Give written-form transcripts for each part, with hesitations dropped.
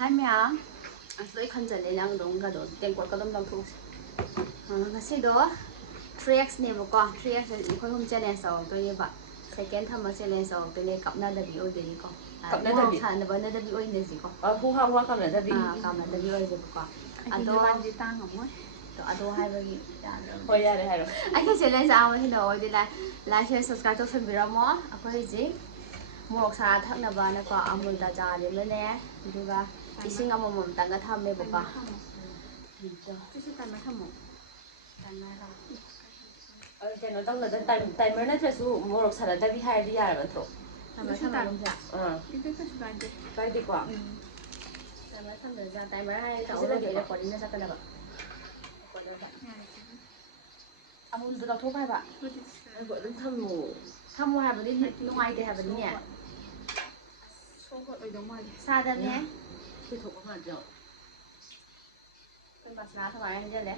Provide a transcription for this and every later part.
Hai mẹ, tôi khăn dần lên đang đúng cả đó tiền quạt có đông đông thu. Ngày xưa đó 3x nè mà con 3x là khối hôm challenge sau tôi như vậy. Second tham challenge sau tôi này cặp na dabi ôi đấy con. Cặp na dabi. Thằng nó na dabi ôi này gì con. Hu ha wa cặp na dabi. Cặp na dabi ôi gì con. Anh tôi ban đi tang không ấy. Đó hai bagi. Hồi ra đây hai rồi. Anh cái challenge ao thì nó đi là like share subscribe tôi phần video mà. Aku hay gì. Morok sa thak na ba na ko amul da ja le le ne. Duga ising amom tang ga tham me ba. Chứ tay máy thầm một. Tay máy là. Kaya tang na timer na trasu morok sa dabi hai di yara ba tro. Tham me tham luôn ja. Itu kan sudah ada. Kai di kwa. Tham me tham ja tay me hai tao lo de ko ni na sa kana ba. Amul du da thok hai ba. Ai gọi đến thăm mù. Tham mo hai ba ni no ai de hai ba ni ne. Số gọi ở đâu mà. Sa da ne. Cái thuộc có hạt rồi. Kan ba sa thwa ai ja le.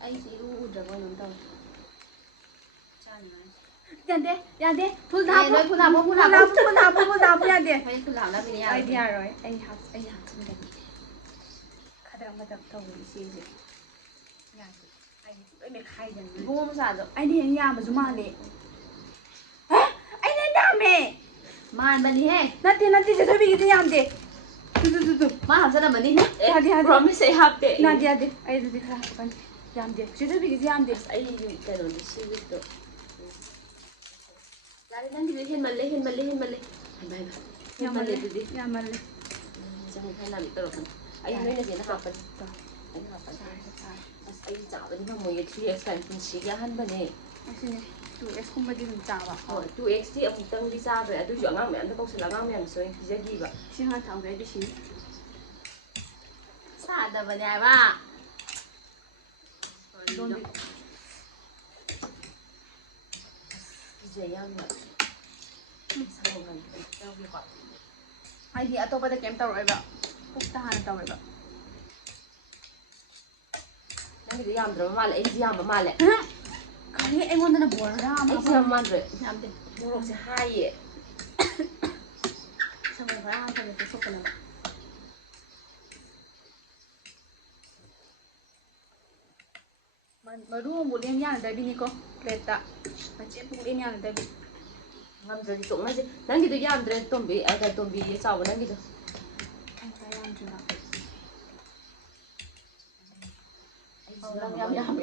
Ai si u da ba nam tao. Yan de phul da phul da phul da yan de. Hay phul da na bi ni ya. Idea rồi, anh học không được. Khá là mà đọc tàu đi xin gì. Anh mẹ khai rằng. Bung mo sa do. Anh đi nhà mà zoom lên. Hả? Anh đi nhà mẹ. Man ba ni he. Nanti chứ thôi bị cái nhà đi. Tu. Ma ham sa na ba ni. Hadi. Promise ay hapte. Nanti hadi. Ay đi khá. Con. Nhà đi. Chứ thôi bị cái nhà đi. Ay yung kanon di si Wito. Dari nan di hin malle. Ay bay. Nhà mà lên. Nhà mà lên. Sa mo kay namin pero kan. Ay may na din hapat. Ay hapat. As ay sa ba ni mo yung 3x kan kun sigahan ba ni. Xin đi. Tụi em không bao giờ mình chào ạ. 2x thì ông tăng đi xa rồi, tôi chọn ngang mẹ, tôi không sẽ là ngang mẹ rồi thì gì vậy? Xin hai thằng về đi xin. Sa da ba ni ai ba. Don't be. Gì vậy mà? Sao mà tao bị gọi? Ai thì tôi bắt được em tàu rồi vậy. Phúc ta hàng tàu rồi vậy. Nãy giờ làm rồi mà lại gì làm mà lại? Kali em muốn nó buồn ra mà. Anh gì làm rồi? Nam de. Mua được sẽ hai vậy. Sa mo ba han sa ni so kana ba. Mà đúng không? Một em nhà ở đây đi cô. Lệ tạ. Mà chết một em nhà ở đây đi. Làm rồi thì tụng nó chứ. Nãy giờ tôi làm rồi tôm bị, cái tôm bị sao mà nãy giờ? Anh phải làm chưa nào? Yam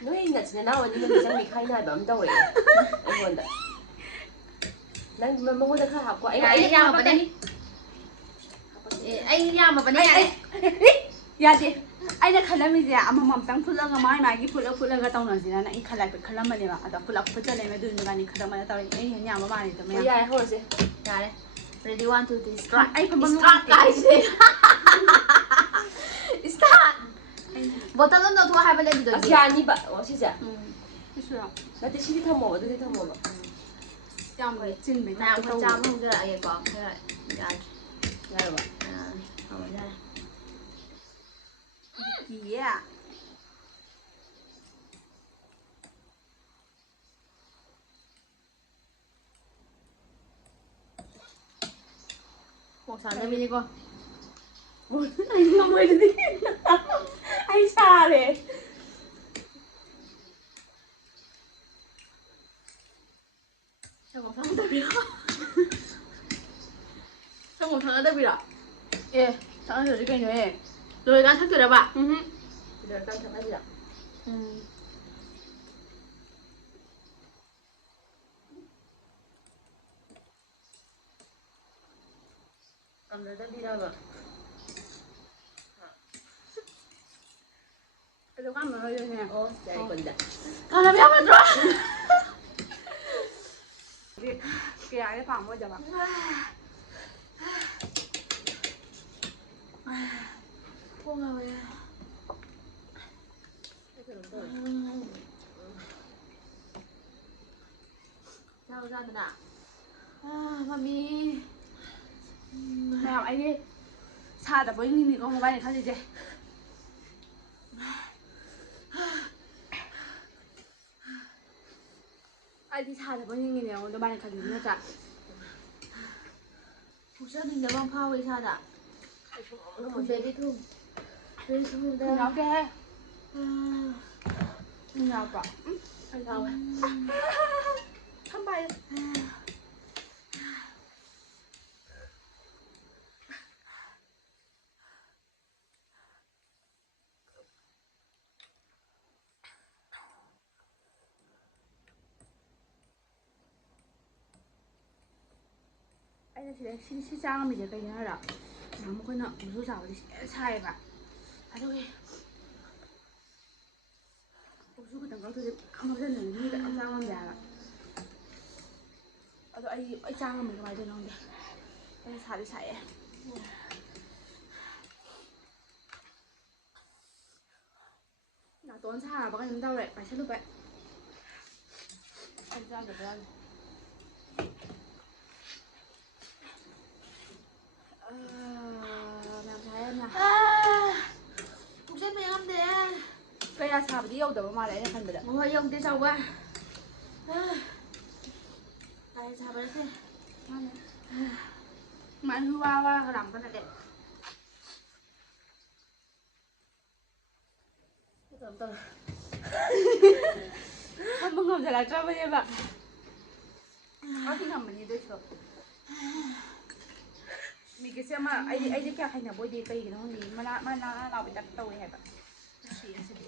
Nói là chỉ nào nhưng mà chẳng bị khai này bấm đâu vậy? Anh buồn đấy. Nãy mà muốn được khai học của anh. Ai ya ma ba ni. Ai ya ma ba ni. Ya đi. Anh đã khai làm gì à? Mà mắm tăng phun lăng mai mai cái phun lăng cái tàu nào gì nè? Anh khai lại khai làm mà đi mà. À, phun cho nên mà đun cái này khai làm mà tàu này anh nhà mà mai thì mà. Dạ, thôi rồi. Ya de. Ready 1 2 3 start. Anh phải bấm Start guys. Start. Bottle no thua hai ba le di do. À, như vậy, chị dạ. Cái gì à? Nó thì chỉ thăm một, tôi thăm một. Chăm rồi, chín mấy Na ko cha mo de ai ko. Ya. Nghe rồi. Ya. Gì à? Một sản ra đi con. Anh không quên đi. Anh xa đấy. Sao một thằng đã bị đó? Sao một thằng đã bị đó? Ê, thằng nó rồi cái gì? Rồi gan thắc rồi bà. Rồi con thằng ấy gì ạ? Cầm rồi đi đâu rồi? Cái đồ ăn mà hơi nè. Ô, chạy quần dạ. Con làm sao rồi? Cái ai cái phòng bao giờ bạn? Cô ngồi. Sao ra thế nào? Mami. Nào anh đi. Xa tập với mình có một bài này khác gì chứ? Anh đi xa tập với mình này có bài này khác gì nữa chả? ꯄꯨꯛꯆꯅꯤꯡꯗꯕ ꯑꯃ ꯐꯥꯎꯋꯦ ꯏꯁꯥꯗ baby ꯊꯨꯝ baby ꯊꯨꯝꯗ ꯌꯥꯎꯗꯦꯍꯦ ꯌꯥꯎꯕ꯭ꯔꯣ ꯌꯥꯎꯋꯦ ꯊꯝꯕꯥꯏ ꯑꯩꯅ ꯁꯤ ꯆꯥꯡꯉꯝꯃꯤꯁꯦ ꯀꯩꯒꯤꯅꯣ ꯍꯥꯏꯔꯣ ꯃꯈꯣꯏꯅ ꯃꯨꯁꯨ ꯆꯥꯕꯗꯤ ꯁꯥꯏꯌꯦꯕ ꯑꯗꯨꯒꯤ ꯃꯨꯁꯨ ꯈꯤꯇꯪ ꯀꯛꯊꯣꯛꯑꯗꯤ ꯌꯥꯝ ꯍꯥꯞꯆꯤꯟꯕꯅꯤ ꯃꯤ ꯀꯌꯥꯝ ꯆꯥ ꯉꯝꯗꯦ ꯍꯥꯏꯕ ꯑꯗꯣ ꯑꯩ ꯆꯥ ꯉꯝꯃꯤ ꯀꯃꯥꯏꯅ ꯇꯧꯅꯣ ꯈꯪꯗꯦ ꯑꯩꯅ ꯁꯥꯗꯤ ꯁꯥꯏꯑꯦ ꯅꯥꯇꯣꯟ ꯁꯥꯔꯕ ꯀꯩꯅꯣꯝ ꯇꯧꯔꯦ ꯄꯥꯏꯁꯜꯂꯨꯕ ꯑꯩ ꯆꯥꯗꯕ ꯌꯥꯅꯤ ꯃꯌꯥꯝ ꯁꯥꯏ ꯌꯥꯝꯅ ꯄꯨꯛꯆꯟꯕ ꯉꯝꯗꯦ ꯀꯌꯥ ꯁꯥꯕꯗꯤ ꯌꯧꯗꯕ ꯃꯥꯜꯂꯦ ꯑꯩꯅ ꯈꯟꯕꯗ ꯍꯣꯏ ꯌꯧꯗꯦ ꯆꯥꯎꯕ ꯀꯥꯏ ꯁꯥꯕ ꯅꯠꯇꯦ ꯃꯥꯅꯦ ꯁꯨꯃꯥꯏꯅꯁꯨ ꯋꯥꯔꯒ ꯂꯥꯛꯄ ꯅꯠꯇꯦ ꯀꯩꯅꯣꯝ ꯇꯧꯔꯦ ꯐꯝꯕ ꯉꯝꯖꯜꯂꯛꯇ꯭ꯔꯕꯅꯦꯕ ꯑꯗꯨ ꯉꯝꯕꯅꯤ ꯑꯗꯨꯏꯁꯨ ꯃꯤꯒꯤꯁꯦ ꯑꯃ ꯑꯩꯗꯤ ꯀꯌꯥ ꯍꯩꯅꯕ ꯑꯣꯏꯗꯦ ꯀꯩꯒꯤꯅꯣ ꯈꯪꯗꯦ ꯃꯅꯥ ꯂꯥꯎꯕꯩ ꯇꯥꯏꯞ ꯇꯧꯋꯦ ꯍꯥꯏꯕ ꯁꯤꯗꯤ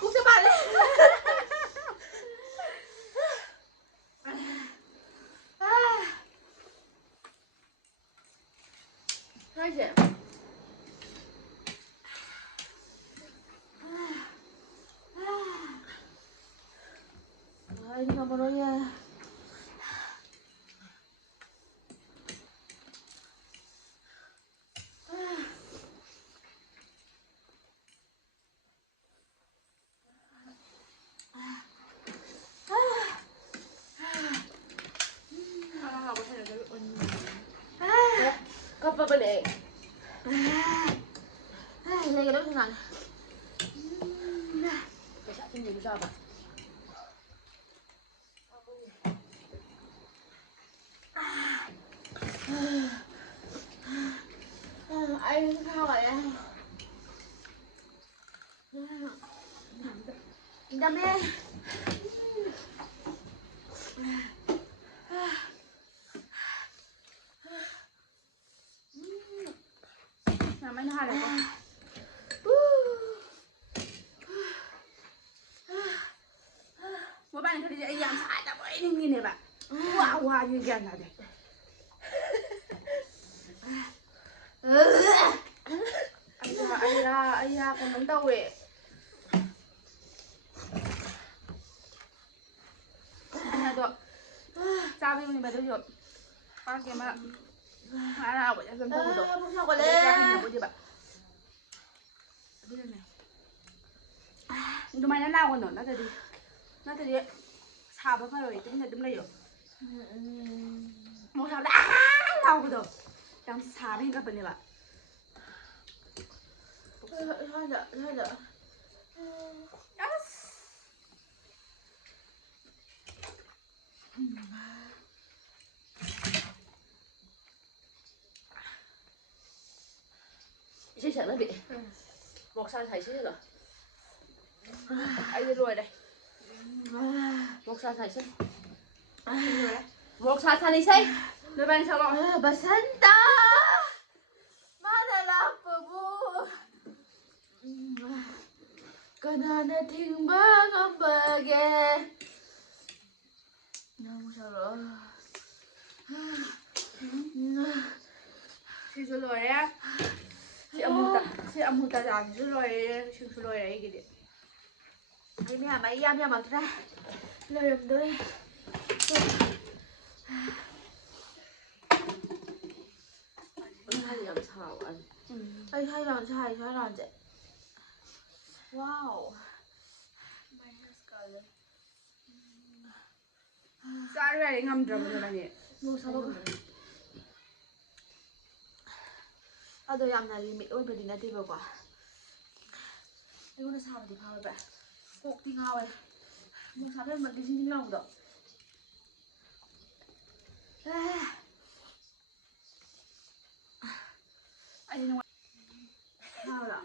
ꯄꯨꯛꯁꯦ ꯄꯥꯜꯂꯦ ꯍꯥꯏꯁꯦ ꯑꯩꯗꯤ ꯉꯝꯃꯔꯣꯏꯌꯦ ꯀꯞꯄꯕꯅꯦ ꯂꯩꯒꯗꯕ ꯊꯨꯅ ꯄꯩꯁꯥ ꯊꯤꯟꯖꯤꯟ ꯆꯥꯕ ꯑꯩ ꯁꯥꯒꯠꯂꯦ ꯏꯪꯗꯝꯃꯦ ꯌꯥꯝꯃꯥꯏꯅ ꯍꯥꯜꯂꯦꯀꯣ ꯃꯣꯕꯥꯏꯜ ꯈꯜꯂꯤꯁꯦ ꯑꯩ ꯌꯥꯝ ꯁꯥꯗꯕꯣꯏ ꯅꯤꯡꯉꯤꯅꯦꯕ ꯋꯥ ꯒ꯭ꯌꯥꯟ ꯇꯥꯗꯦ ꯑꯩꯌꯥ ꯀꯩꯅꯣꯝ ꯇꯧꯋꯦ ꯑꯩꯅ ꯑꯗꯣ ꯆꯥꯕꯤꯕꯅꯦꯕ ꯑꯗꯨꯁꯨ ꯄꯥꯛꯀꯤ ꯑꯃ ꯍꯔꯥꯎꯕ ꯌꯥꯝ ꯇꯧꯕꯗꯣ ꯄꯨꯛ ꯁꯥꯒꯠꯂꯦ ꯀꯌꯥ ꯍꯩꯅꯕꯣꯏꯗꯦꯕ ꯑꯗꯨꯅꯅꯦ ꯑꯗꯨꯃꯥꯏꯅ ꯂꯥꯛꯒꯅꯣ ꯅꯠꯇ꯭ꯔꯗꯤ ꯁꯥꯕ ꯐꯔꯣꯏ ꯇꯨꯃꯤꯟꯅ ꯑꯗꯨꯝ ꯂꯩꯌꯣ ꯃꯣꯛ ꯁꯥꯕꯗ ꯂꯥꯎꯕꯗꯣ ꯌꯥꯝ ꯁꯥꯕ ꯍꯦꯟꯒꯠꯄꯅꯦꯕ ꯁ꯭ꯋꯥꯏꯗ 이제 장난이 목살 사이즈가 ꯑꯩꯗꯤ ꯂꯣꯏꯔꯦ 목살 사이즈 ꯂꯣꯏꯔꯦ 목살 사이즈 ꯅꯣꯏꯕꯥꯅꯤ ꯁꯛꯂꯛꯑꯣ ꯕꯁꯟꯇ ꯃꯥꯅ ꯂꯥꯛꯄꯕꯨ ꯀꯅꯥꯅ ꯊꯤꯡꯕ ꯉꯝꯕꯒꯦ ꯅꯪ ꯁꯛꯂꯛꯑꯣ ꯁꯤꯁꯨ ꯂꯣꯏꯔꯦ ꯁꯤ ꯑꯃꯨꯛꯇ ꯆꯥꯁꯤꯁꯨ ꯂꯣꯏꯔꯦ ꯁꯤꯁꯨ ꯂꯣꯏꯔꯦ ꯑꯩꯒꯤꯗꯤ ꯑꯩ ꯃꯌꯥꯝ ꯑꯩ ꯌꯥꯝꯃꯛꯇ꯭ꯔꯦ ꯂꯣꯏꯔꯝꯗꯣꯔꯦ 살이 ꯌꯥꯝ ꯁꯥꯕ ꯑꯩ ꯁꯥꯏ ꯔꯥꯎꯟ ꯁꯥꯏ ꯁꯥꯏ ꯔꯥꯎꯟꯁꯦ ꯋꯥꯎ ꯆꯥꯔꯨ ꯌꯥꯔꯦ ꯉꯝꯗ꯭ꯔꯕ ꯅꯣꯏꯕꯥꯅꯤ ꯑꯗꯣ ꯌꯥꯝꯅ ꯂꯤꯃꯤꯠ ꯑꯣꯏꯕꯗꯤ ꯅꯠꯇꯦꯕꯀꯣ ꯑꯩꯉꯣꯟꯗ ꯁꯥꯕꯗꯤ ꯐꯥꯎꯋꯦꯕ ꯀꯣꯛꯇꯤ ꯉꯥꯎꯋꯦ ꯅꯨꯡꯁꯥ ꯐꯦꯟꯃꯛꯇꯤ ꯁꯤꯡ ꯂꯥꯎꯕꯗꯣ ꯑꯩ ꯅꯨꯡꯉꯥꯏ ꯍꯥꯎꯔ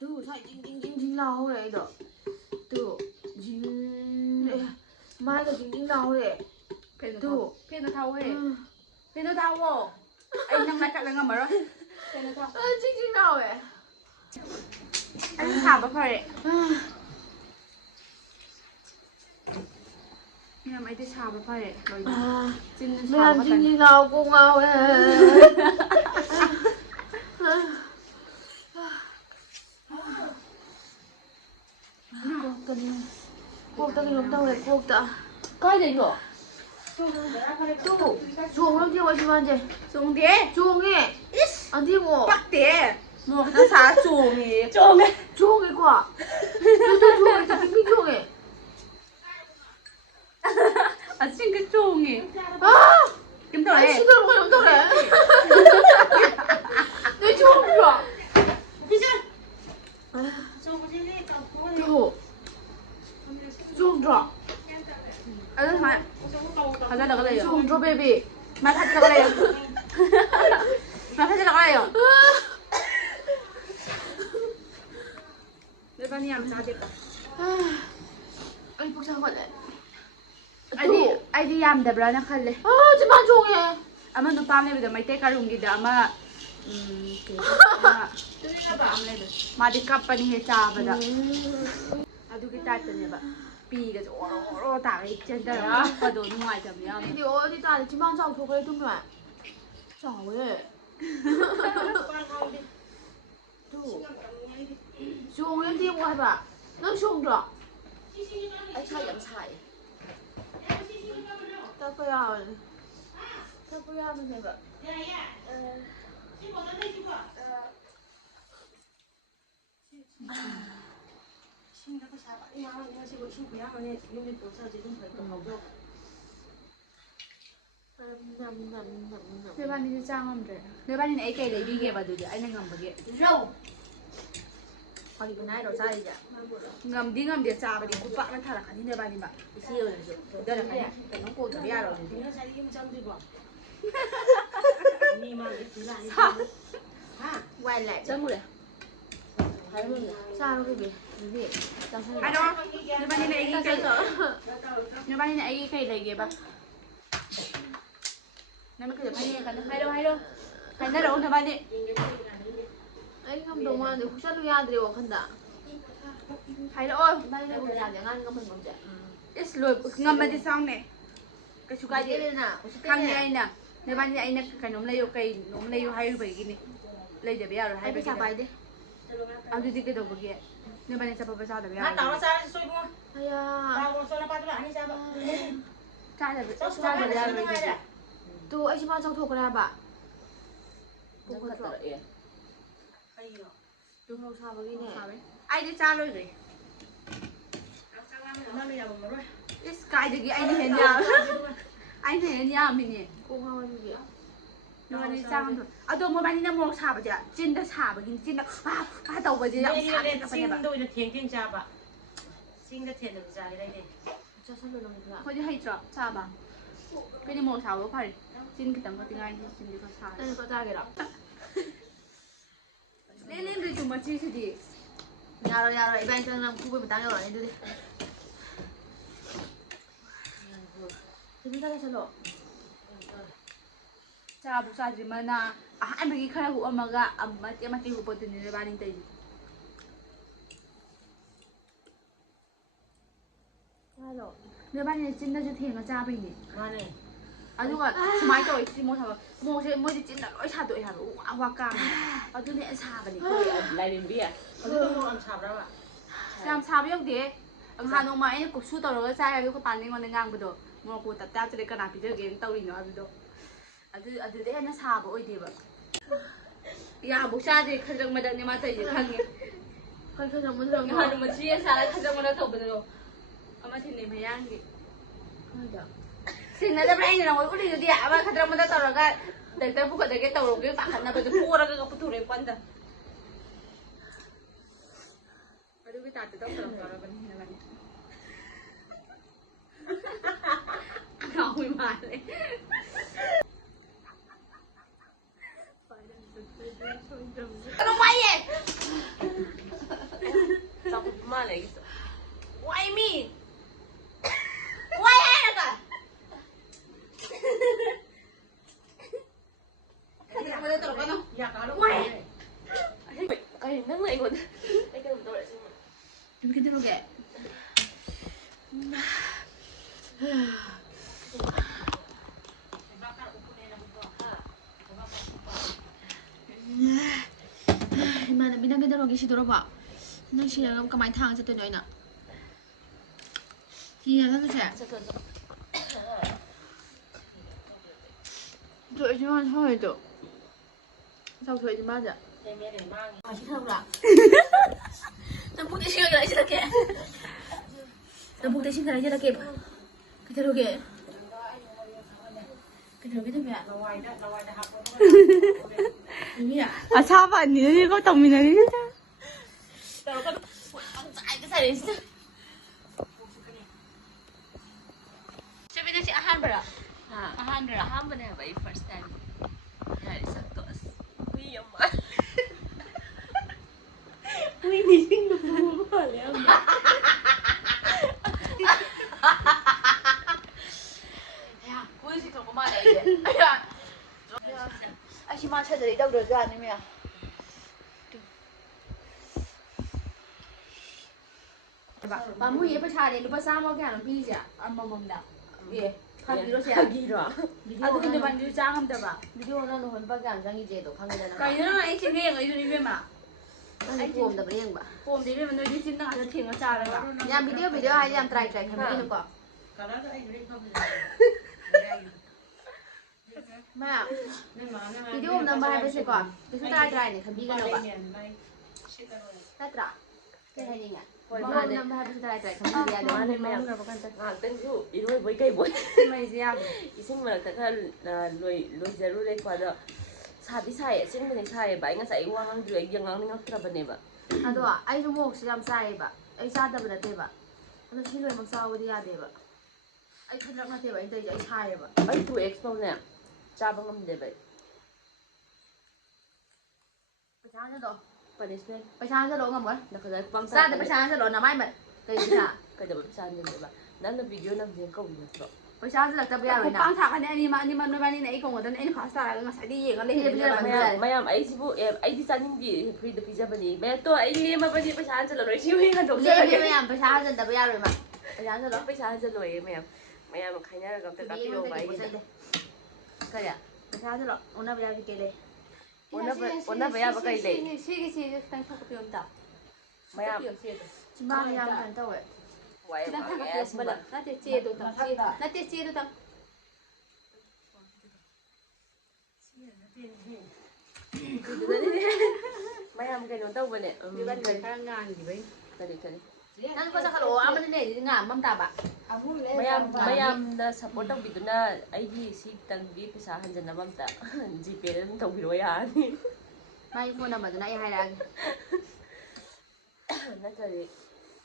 ꯇꯨ ꯁꯥꯏ ꯖꯤꯡ ꯂꯥꯎꯍꯧꯔꯦ ꯑꯩꯗꯣ ꯇꯨ ꯃꯥꯏꯒ ꯖꯤꯡ ꯂꯥꯎꯍꯧꯔꯦ ꯐꯦꯟꯗꯣ ꯊꯥꯎꯋꯦ ꯐꯦꯟꯗꯣ ꯊꯥꯎꯋꯣ ꯑꯩ ꯅꯪ ꯂꯥꯏꯀꯠꯂ ꯉꯝꯃꯔꯣꯏ ꯐꯦꯟꯗꯣ ꯊꯥꯎ ꯖꯤꯡ ꯂꯥꯎꯋꯦ ꯑꯩ ꯁꯥꯕ ꯐꯔꯦ ꯃꯌꯥꯝ ꯑꯩꯗꯤ ꯁꯥꯕ ꯐꯔꯦ ꯂꯣꯏꯅ ꯆꯤꯟꯅ ꯁꯥꯕ ꯃꯌꯥꯝ ꯈꯛꯇꯅꯤ ꯖꯤꯡ ꯂꯥꯎ ꯀꯣꯛ ꯉꯥꯎꯋꯦ ꯀꯣꯛꯇ ꯀꯩꯅꯣꯝ ꯇꯧꯔꯦ ꯀꯣꯛꯇ ꯀꯥꯏꯗꯩꯅꯣ two ꯆꯣꯡꯉꯝ ꯊꯦꯡꯉꯣ ꯁꯤꯃꯥꯟꯁꯦ ꯆꯣꯡꯗꯦ ꯆꯣꯡꯉꯦ 이씨 안되고 빡대 뭐 그냥 사 종이 ጮꯡꯉꯦ 종이 과 또 종이 또 빙빙 종이 아 싱크 종이 아 김도래 시끄러워 염도래 내 종이 좋아 또 종 좋아 아주 잘 가자 나가래요 종 좋아 베이비 말 하지 나가래요 말 하지 나가래요 내 반이 안 자겠다 아이 복잡하네 아이디 얌데브라나 칼레 아 지만 종이 아마 너 밤에 비다 마이테 가룽기다 아마 마디 까빠니 해 짜바다 아두기 따뜻네바 삐가 오로 다 있잖아 봐도 누가이잖아 근데 어디 다 지만 자고 그래 좀 봐. 자왜? 또 종이 뛰고 해 봐. 너 종도. ไอ้ชายยังชาย 따거야. 따거야 하면 해 봐. 내 반이는 짱함들. 내 반이는 AK 레비게 봐도지. 아이는 감보게. 어디 그날 너 자리자. 감디 짜버리 국밥만 타라 가니 내 반이 막. 시어서. 너라 가니. 너는 꼬도 야로. quay lại 짱구래 닮은 sao cái gì gì tao thấy 아이로. 내 반이는 AK cây. 내 반이는 AK cây 레게 봐. 내 반이 반이 가는. 하이로. 하이나로 내 반이. anh không đồng ăn thì cũng sát lui ăn thì đều khăn đã 하이로. đây là làm để ăn của mình không vậy Is lo ngamadi saune. Kasu cái kaje. này nè cũng Kang sẽ ni aina. Ne bani aina ka nom layo kay nom layo hayo bay gini. Lay de biya ro hay hay bay. cái chả đi Adu di ke do bagi. Ne bani sa pa sa da biya. 나 따로 쌀 쏘고 hay à 따로 쏘나 빠도 아니 잡아 Cha da 소스 cha da 하나 biya 쓰는 bay. 거야 tôi anh chỉ mang trong thuộc ra bà 짱 같다 예 tôi không sao với cái này Ai di cha lo ri. Is kai de gi ai ni hen ya. Ai ni hen ya mi ni. cô không ăn gì Ne bani cha ngam. Ado mo bani na mo sa ba ja. Chin da sa ba gin chin da pa taw ba ji ya sa ka pa ne ba. 都是天天加吧，新的天都加的嘞。 cho sao được làm được Ko ji hai tra cha ba. Ke ni mo sa ba phai. Chin ki tam ka tingai ni chin di ka sa. đây có ra cái đó Le le ri tu ma chi si di. nhà rồi bạn cho làm khu vực mình tăng rồi đi đi thì chúng ta sẽ lộ Cha bu sa ji mana anh bagi khara hu amaga amati hu potu ni ba ning tai ra lộ ne ba ni chin na ju theng ga cha bai ni 妈呢？ aduga smai to si mo sa mo se mo di chin na loi sa do ha wa ka adu ne sa ba ni ko ลายลินเบีย 我这都弄俺差不了吧？ sam sa ba yok de ang ha no ma ai ko su to ro ga sa ga ko pan ni ngon ngang bu do mo ko ta ta chale ka na pi de ge tau ri no adu do adu de na sa ba oi de ba ya bu sa de khajang ma da ni ma tai ji khang ni khơi khơi giống giống ha no ma chi sa la khajang ma da to bu do ama thin nei ma yang gi khơi được Sina da brain na ngoi uli dia aba khadra mo da taraga dagda bu ka dage tawro ge ta khanna ba de pura ga puture panda adu ge ta ta ta tara ban hina ban Ngồi mà lên อยากเอาลูก Cái nắng lại còn cái cầm tôi lại xong rồi. Chúng cái thứ kệ. Mà là mình đang cái cái gì đó bảo. Nó chỉ là cái máy thang cho tôi nói nè. Thì là nó sẽ. Sao cần Tụi chúng ăn thôi tụi. Sao tụi chúng ăn vậy? Em bé để mang À, chứ không là. Nó bút đi siêu lại chưa kìa. Nó bút đi siêu lại chưa kìa. Cái thứ kìa. Cái thứ thứ mẹ. nó học Gì à? 아, 사바 니네 이거 떠미네. Tao có ăn dại cái này đấy. Cho mình sẽ ăn bữa. À, ăn bữa. ham bên này vậy first time. Này sao tos. Ui mà. Ui đi sinh được mua mà léo. 야, 보여줄 거 그만해 이제. 야. 아시마 찾으리 đâu rồi 아니면. bà mua gì phải xài đi, lúc bây giờ mua cái nào bây giờ ăn mồm đào, gì, khăn gì đó xe, gì rồi. à tôi 근데 반주 장함 잡아, 비디오는 혼밖에 안 장이제도 강의잖아. cái đó ấy chỉ nghe người đi mà, anh cuồng tập riêng bà hôm đi mà nơi đi xin nó ăn thiệt nó cha rồi cả. nhà video hay làm try try không biết được có cái đó anh đi không mà video năm bài bây giờ còn cái thứ try try này không biết cái nào bà try try cái hay gì nhỉ video năm bài bây giờ try try không biết gì Mà đâu nên mày tên chú đi đuôi với cây bún. mày gì à? Ising mà tất cả lùi giờ lùi lên qua đó. Sabi sai, sing mình sai, bảy ngày sai uang ang duy yang ang ningok tra bane ba. 아도 아이도 뭐 혹시 좀 싸이봐 아이 싸다보다 대봐 나 실로에 막 싸우디 야 대봐 아이 큰일 대봐 이제 아이 차해봐 Ay tu ex mo na. Chabang am de ba. 배차한테도 Punishment. 배차한테도 오면 뭐야 Nakada pang 싸데 배차한테도 나마이 말 그게 배차 kada ba sa din ba. Nan na video nam din ko ni to. 배차한테 딱 잡아야 Cũng 나 băng thẳng anh em mà nhưng mà nơi bên này cũng ở đây anh khá xa là nó sẽ đi gì nó lên Bây giờ lên bây giờ- Mayam ay sibu ay di sanin di free the pizza ba ni. May to ay ni ma ba ni pa sa lo ri siwi ha to. 이제 왜냐면 배차한테 잡아야 돼 막. 배차한테도 Pa sa lo ay mayam. Mayam kanya gam ta ka pilo ba ni. 그래 배차한테도 오늘 배야 줄게 돼 Ona ba ya ba kai le. 시기 시기 땅 타고 비온다 Mayam 지방이랑 간다고 해 wai 땅 ma 타고 yes 비온다 ba. 나 대치에도 땅 나 대치에도 땅 Mayam kay no taw ba ni. 이건 왜 사랑한 기분 Kani kani. 난 거사 가로 아무리 내 nga 맘다 봐 Mayam na support ang biduna ay di si tangbi pisa hanjan na mamta. GP na tong biro yan. 마이 폰 넘어도 나이 하이라게 Natari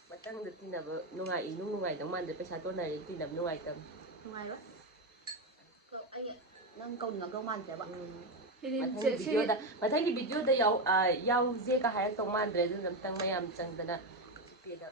matang da tinaba nungai nungai dang man da pisa to na rin tinab nungai tam. ngoài đó anh nâng câu ngầm câu man sẽ bạn Matang video da yaw yaw je ka hayag tong man dre dun tang mayam chang da na GP da